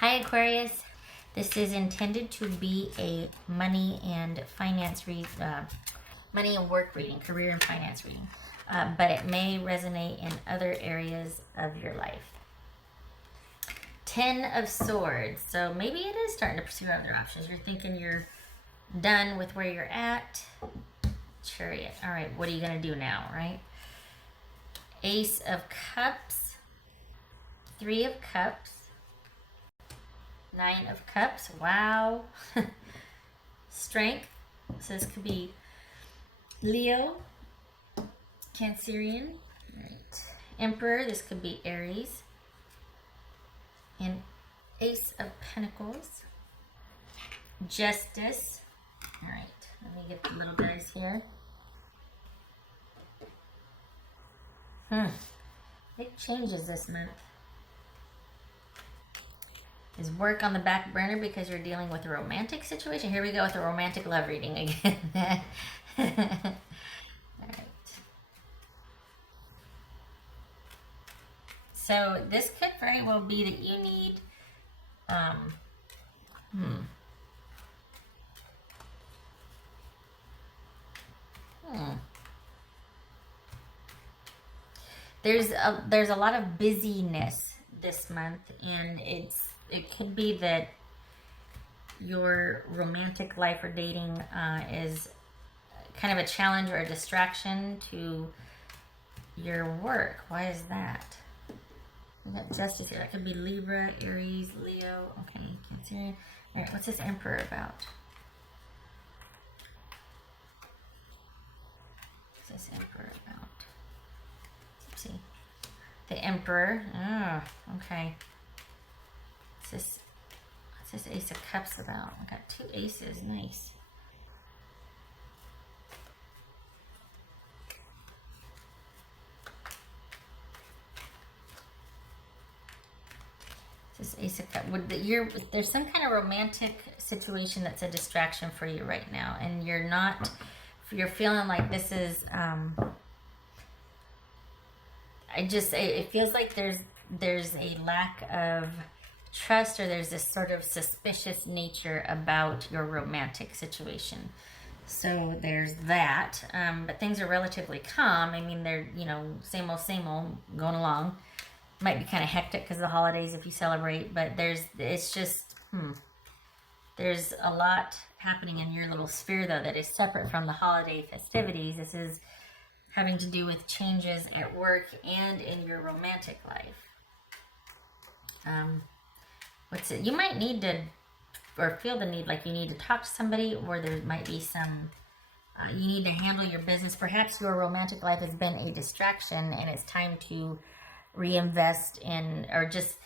Hi Aquarius, this is intended to be a money and money and work reading, career and finance reading, but it may resonate in other areas of your life. 10 of Swords, so maybe it is starting to pursue other options. You're thinking you're done with where you're at. Chariot, all right, what are you going to do now, right? Ace of Cups, 3 of Cups, 9 of Cups. Wow. Strength. So this could be Leo, Cancerian. Right. Emperor. This could be Aries. And Ace of Pentacles. Justice. All right. Let me get the little guys here. Big changes this month. Is work on the back burner because you're dealing with a romantic situation? Here we go with a romantic love reading again. All right. So this could very well be that you need, There's a lot of busyness this month, and it could be that your romantic life or dating is kind of a challenge or a distraction to your work. Why is that? We got Justice here. That could be Libra, Aries, Leo. Okay, Cancer. All right, what's this Emperor about? What's this Emperor about? Let's see. The Emperor. Oh, okay. What's this Ace of Cups about? I got 2 aces. Nice. This Ace of Cups. There's some kind of romantic situation that's a distraction for you right now, and you're feeling like this is. It feels like there's a lack of trust, or there's this sort of suspicious nature about your romantic situation. So there's that, but things are relatively calm. I mean, they're, same old, going along. Might be kind of hectic because of the holidays if you celebrate, but there's a lot happening in your little sphere, though, that is separate from the holiday festivities. This is having to do with changes at work and in your romantic life. You might need to, or feel the need like you need to talk to somebody, or there might be some, you need to handle your business. Perhaps your romantic life has been a distraction and it's time to reinvest in, or just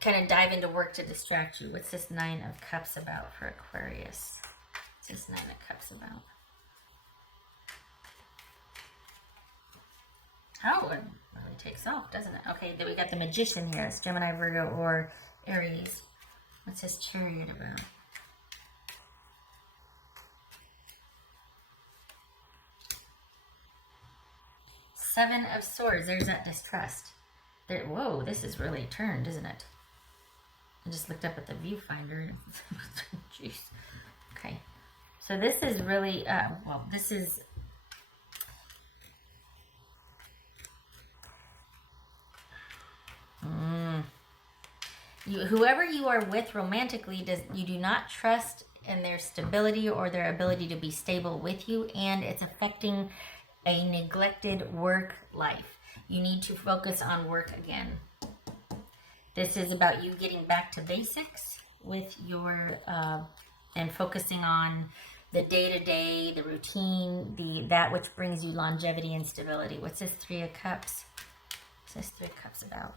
kind of dive into work to distract you. What's this 9 of Cups about for Aquarius? What's this 9 of Cups about? Oh, it really takes off, doesn't it? Okay, then we got the Magician here. It's Gemini, Virgo, or Aries. What's this Chariot about? Seven of Swords. There's that distrust. Whoa, this is really turned, isn't it? I just looked up at the viewfinder. Jeez. Okay. So this is really, this is... Whoever you are with romantically, you do not trust in their stability or their ability to be stable with you, and it's affecting a neglected work life. You need to focus on work again. This is about you getting back to basics with your and focusing on the day-to-day, the routine, that which brings you longevity and stability. What's this 3 of Cups? What's this 3 of Cups about?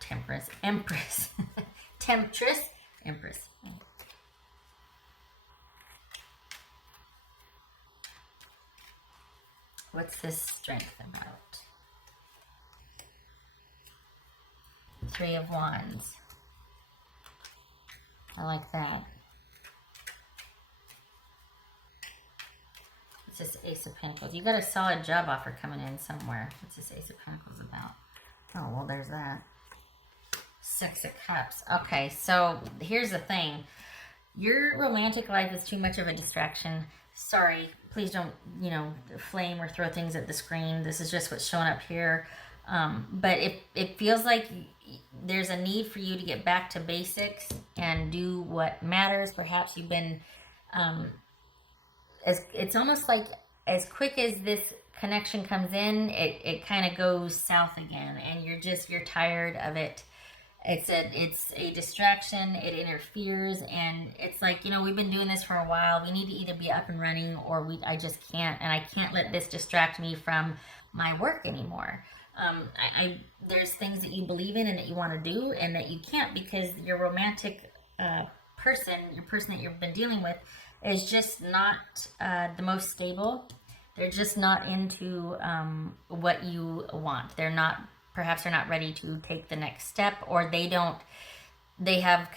Temperance, Empress. Temptress, Empress. What's this Strength about? 3 of Wands. I like that. What's this Ace of Pentacles? You got a solid job offer coming in somewhere. What's this Ace of Pentacles about? Oh, well, there's that. Six of Cups. Okay, so here's the thing. Your romantic life is too much of a distraction. Sorry, please don't, you know, flame or throw things at the screen. This is just what's showing up here. But it feels like there's a need for you to get back to basics and do what matters. Perhaps you've been, it's almost like as quick as this connection comes in, it kind of goes south again, and you're tired of it. It's a distraction. It interferes, and it's like, you know, we've been doing this for a while. We need to either be up and running, or I just can't, and I can't let this distract me from my work anymore. There's things that you believe in and that you want to do, and that you can't because your romantic person, your person that you've been dealing with, is just not the most stable. They're just not into what you want. Perhaps they're not ready to take the next step, or they don't have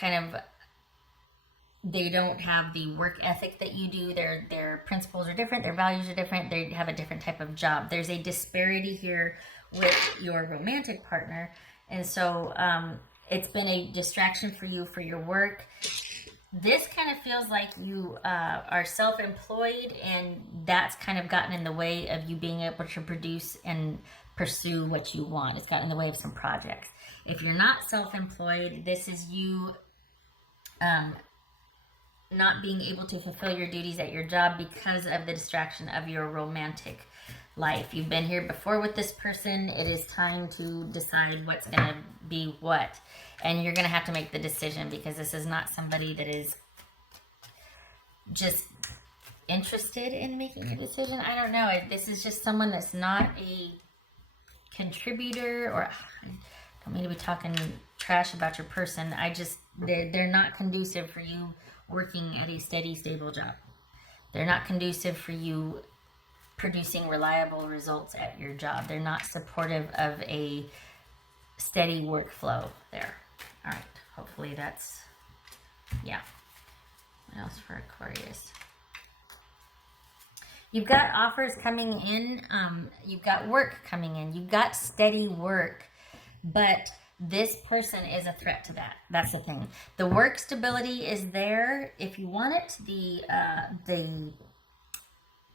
the work ethic that you do. Their principles are different, their values are different, they have a different type of job. There's a disparity here with your romantic partner, and so it's been a distraction for you for your work. This kind of feels like you are self-employed, and that's kind of gotten in the way of you being able to produce and pursue what you want. It's gotten in the way of some projects. If you're not self-employed, this is you not being able to fulfill your duties at your job because of the distraction of your romantic life. You've been here before with this person. It is time to decide what's going to be what. And you're going to have to make the decision, because this is not somebody that is just interested in making a decision. I don't know. This is just someone that's not a contributor, or I don't mean to be talking trash about your person. They're not conducive for you working at a steady, stable job. They're not conducive for you producing reliable results at your job. They're not supportive of a steady workflow there. All right, hopefully that's, yeah. What else for Aquarius? You've got offers coming in. You've got work coming in. You've got steady work, but this person is a threat to that. That's the thing. The work stability is there if you want it. The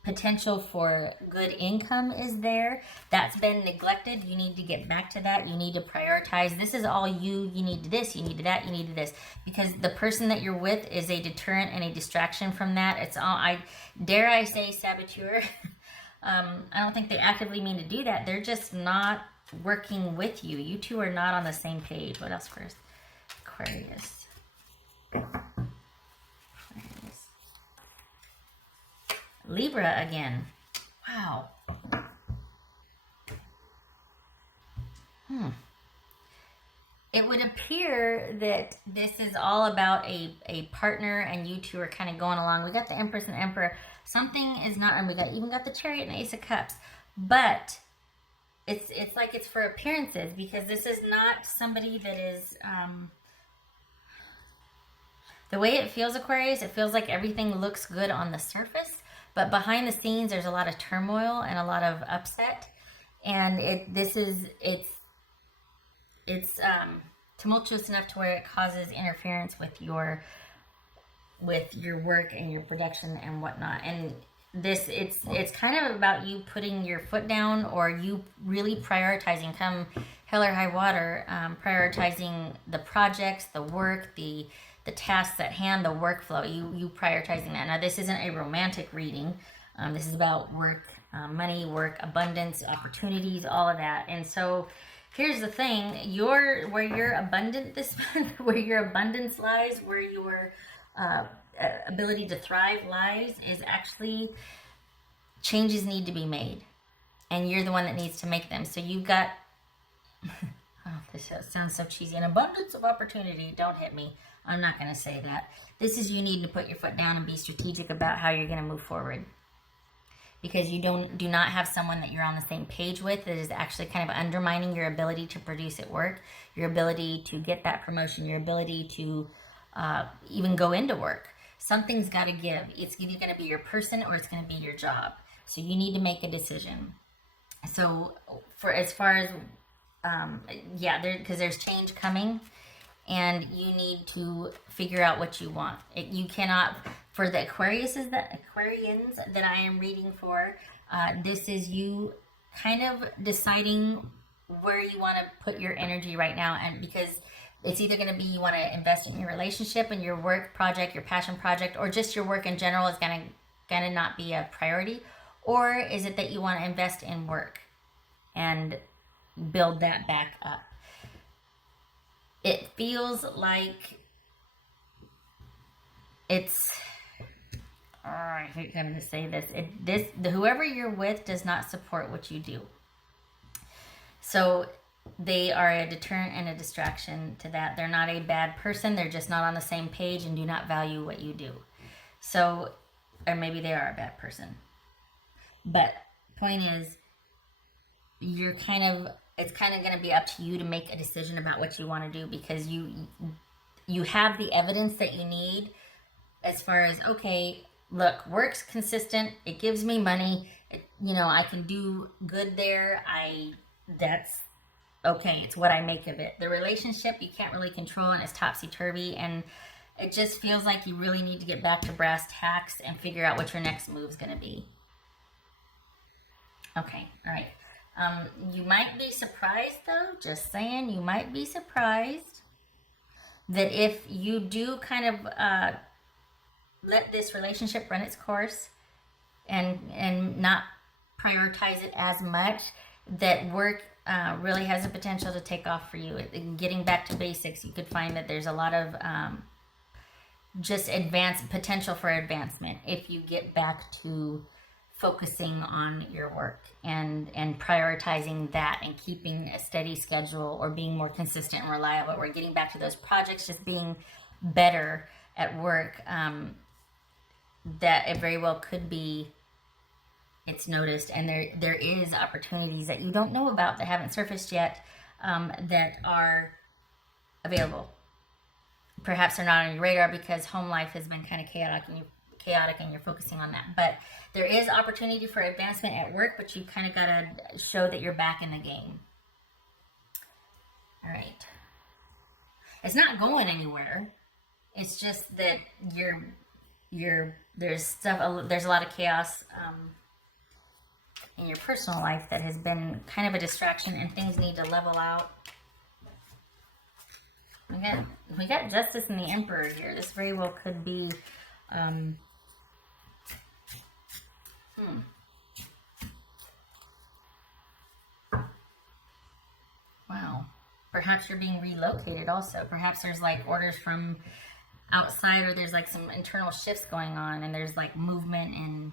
potential for good income is there. That's been neglected. You need to get back to that. You need to prioritize. This is all you. You need this. You need that. You need this. Because the person that you're with is a deterrent and a distraction from that. It's all, dare I say, saboteur. I don't think they actively mean to do that. They're just not working with you. You two are not on the same page. What else first? Aquarius. Libra again. Wow. It would appear that this is all about a partner, and you two are kind of going along. We got the Empress and Emperor. Something is not, and we even got the Chariot and Ace of Cups. But it's like it's for appearances, because this is not somebody that is the way it feels, Aquarius. It feels like everything looks good on the surface, but behind the scenes, there's a lot of turmoil and a lot of upset, and it's tumultuous enough to where it causes interference with your work and your production and whatnot. And it's kind of about you putting your foot down, or you really prioritizing, come hell or high water, prioritizing the projects, the work, the tasks at hand, the workflow, you prioritizing that. Now, this isn't a romantic reading. This is about work, money, work, abundance, opportunities, all of that. And so here's the thing, where you're abundant this month, where your abundance lies, where your ability to thrive lies, is actually changes need to be made. And you're the one that needs to make them. So you've got, oh, this sounds so cheesy, an abundance of opportunity. Don't hit me. I'm not going to say that. This is you needing to put your foot down and be strategic about how you're going to move forward. Because you do not have someone that you're on the same page with that is actually kind of undermining your ability to produce at work, your ability to get that promotion, your ability to even go into work. Something's got to give. It's either going to be your person or it's going to be your job. So you need to make a decision. So for as far as yeah, because there's change coming, and you need to figure out what you want. You cannot, for the Aquarians that I am reading for, this is you kind of deciding where you want to put your energy right now, and because it's either going to be you want to invest in your relationship and your work project, your passion project, or just your work in general is going to not be a priority, or is it that you want to invest in work and build that back up? It feels like it's, I hate having to say this, whoever you're with does not support what you do. So they are a deterrent and a distraction to that. They're not a bad person. They're just not on the same page and do not value what you do. So, or maybe they are a bad person. But point is, it's kind of going to be up to you to make a decision about what you want to do, because you have the evidence that you need as far as, okay, look, work's consistent. It gives me money. I can do good there. That's okay. It's what I make of it. The relationship you can't really control, and it's topsy-turvy, and it just feels like you really need to get back to brass tacks and figure out what your next move is going to be. Okay, all right. You might be surprised, though, just saying, you might be surprised that if you do kind of let this relationship run its course and not prioritize it as much, that work really has the potential to take off for you. Getting back to basics, you could find that there's a lot of just potential for advancement if you get back to focusing on your work and prioritizing that and keeping a steady schedule, or being more consistent and reliable, or getting back to those projects, just being better at work. That it very well could be it's noticed, and there is opportunities that you don't know about that haven't surfaced yet, that are available. Perhaps they're not on your radar because home life has been kind of chaotic and you're focusing on that. But there is opportunity for advancement at work, but you kind of got to show that you're back in the game. All right. It's not going anywhere. It's just that there's a lot of chaos in your personal life that has been kind of a distraction, and things need to level out. We got Justice and the Emperor here. This very well could be wow. Perhaps you're being relocated also. Perhaps there's like orders from outside, or there's like some internal shifts going on, and there's like movement, and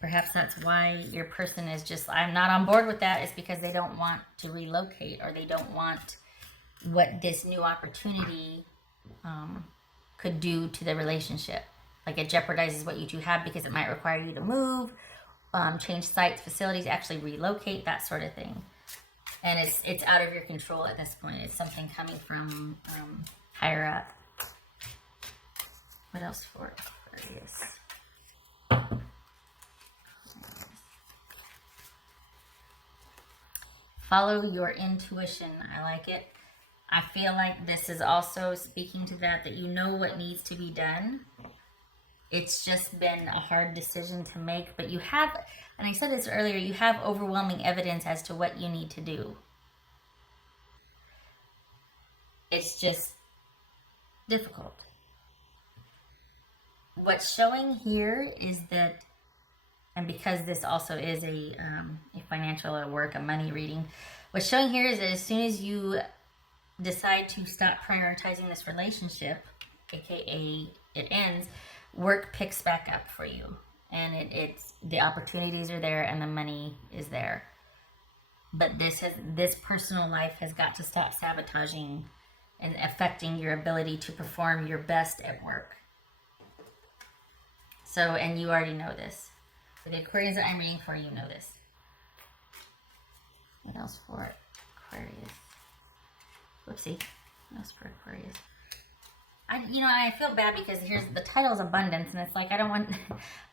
perhaps that's why your person is just, I'm not on board with that. It's because they don't want to relocate, or they don't want what this new opportunity could do to the relationship. Like it jeopardizes what you two have, because it might require you to move, change sites, facilities, actually relocate, that sort of thing. And it's out of your control at this point. It's something coming from higher up. What else for Aquarius? Follow your intuition. I like it. I feel like this is also speaking to that you know what needs to be done. It's just been a hard decision to make, but you have, and I said this earlier, you have overwhelming evidence as to what you need to do. It's just difficult. What's showing here is that, and because this also is a financial or work, a money reading, what's showing here is that as soon as you decide to stop prioritizing this relationship, aka it ends, work picks back up for you, and it's the opportunities are there and the money is there. But this personal life has got to stop sabotaging and affecting your ability to perform your best at work. So, and you already know this. For the Aquarians that I'm reading for, you know this. What else for Aquarius? Whoopsie. What else for Aquarius? I feel bad because here's the title is abundance, and it's like I don't want,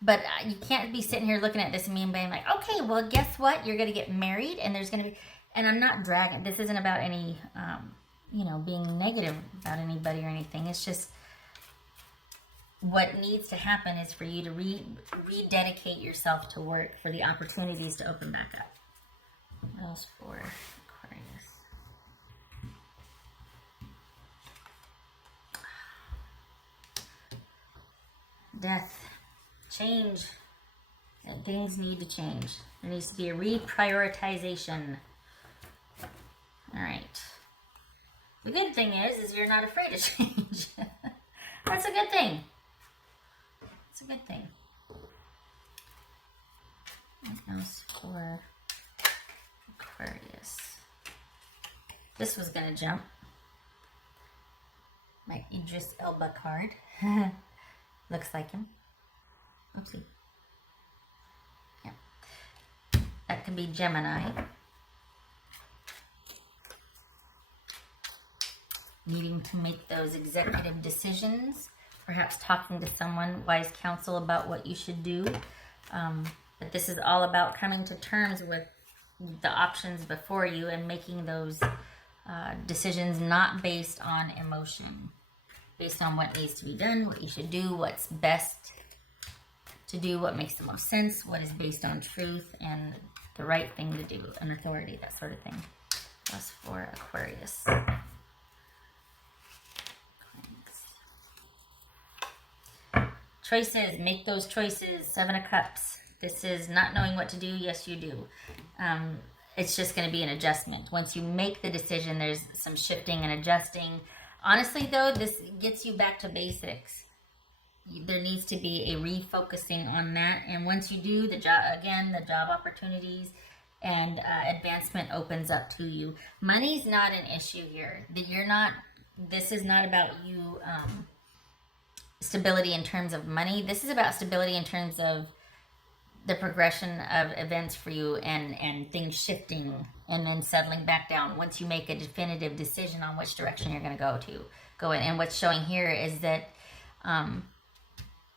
but you can't be sitting here looking at this and me and being like, okay, well, guess what? You're gonna get married, and there's gonna be, and I'm not dragging. This isn't about any, being negative about anybody or anything. It's just what needs to happen is for you to rededicate yourself to work for the opportunities to open back up. What else for Aquarius? Death, change. Things need to change. There needs to be a reprioritization. All right. The good thing is you're not afraid of change. That's a good thing. It's a good thing. What else for Aquarius? This was gonna jump. My Idris Elba card. Looks like him. Oopsie. Yeah. That could be Gemini. Needing to make those executive decisions. Perhaps talking to someone, wise counsel about what you should do. But this is all about coming to terms with the options before you and making those decisions not based on emotion. Based on what needs to be done, what you should do, what's best to do, what makes the most sense, what is based on truth and the right thing to do, and authority, that sort of thing. That's for Aquarius. Choices, make those choices. 7 of Cups. This is not knowing what to do. Yes, you do. It's just going to be an adjustment. Once you make the decision, there's some shifting and adjusting. Honestly, though, this gets you back to basics. There needs to be a refocusing on that. And once you do, the job opportunities and advancement opens up to you. Money's not an issue here. This is not about you stability in terms of money. This is about stability in terms of the progression of events for you and things shifting and then settling back down once you make a definitive decision on which direction you're going to go in. And what's showing here is that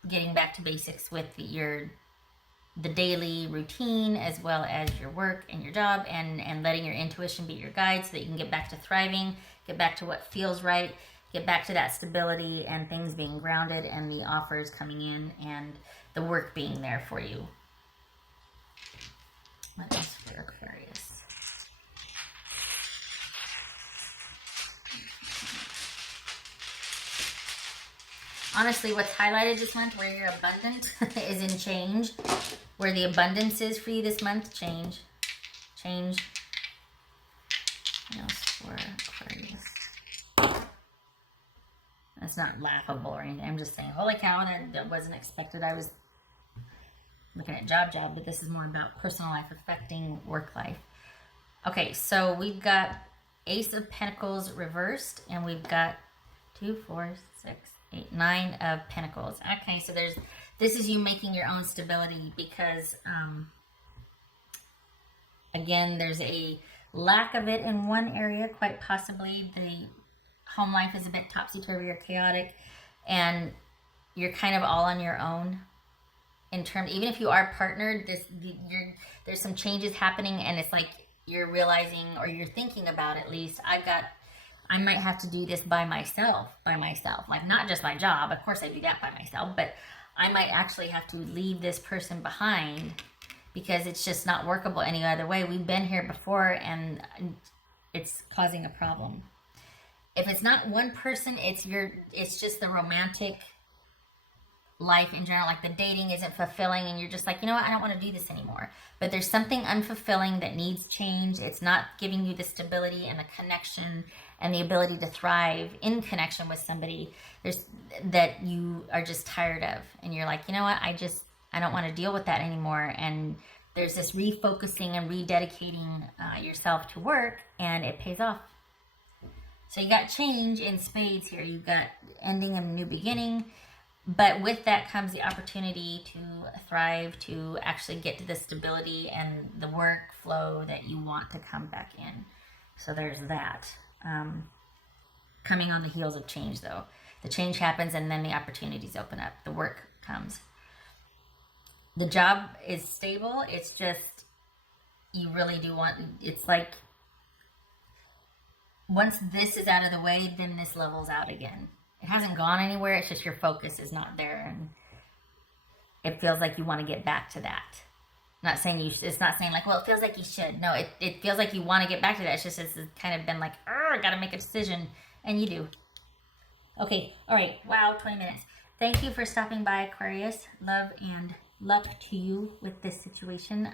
getting back to basics with the daily routine as well as your work and your job and letting your intuition be your guide so that you can get back to thriving, get back to what feels right, get back to that stability and things being grounded and the offers coming in and the work being there for you. What else for Aquarius? Honestly, what's highlighted this month, where you're abundant, is in change. Where the abundance is for you this month, change. Change. What else for Aquarius? That's not laughable or anything. I'm just saying, holy cow, that wasn't expected. I was looking at job, but this is more about personal life affecting work life. Okay, so we've got Ace of Pentacles reversed, and we've got 2, 4, 6, 8, 9 of Pentacles. Okay, so this is you making your own stability because, again, there's a lack of it in one area, quite possibly. The home life is a bit topsy-turvy or chaotic, and you're kind of all on your own. In terms, even if you are partnered, there's some changes happening, and it's like you're realizing, or you're thinking about at least, I might have to do this by myself, like not just my job. Of course I do that by myself, but I might actually have to leave this person behind because it's just not workable any other way. We've been here before and it's causing a problem. If it's not one person, it's just the romantic life in general, like the dating isn't fulfilling and you're just like, you know what, I don't want to do this anymore. But there's something unfulfilling that needs change. It's not giving you the stability and the connection and the ability to thrive in connection with somebody that you are just tired of. And you're like, you know what, I don't want to deal with that anymore. And there's this refocusing and rededicating yourself to work, and it pays off. So you got change in spades here. You've got ending and new beginning. But with that comes the opportunity to thrive, to actually get to the stability and the workflow that you want to come back in. So there's that. Coming on the heels of change, though. The change happens, and then the opportunities open up. The work comes. The job is stable. It's just, you really do want, it's like, once this is out of the way, then this levels out again. It hasn't gone anywhere. It's just your focus is not there. And it feels like you want to get back to that. Not saying you, it's not saying like, well, it feels like you should. No, it feels like you want to get back to that. It's just, it's kind of been like, I got to make a decision. And you do. Okay. All right. Wow. 20 minutes. Thank you for stopping by, Aquarius. Love and luck to you with this situation.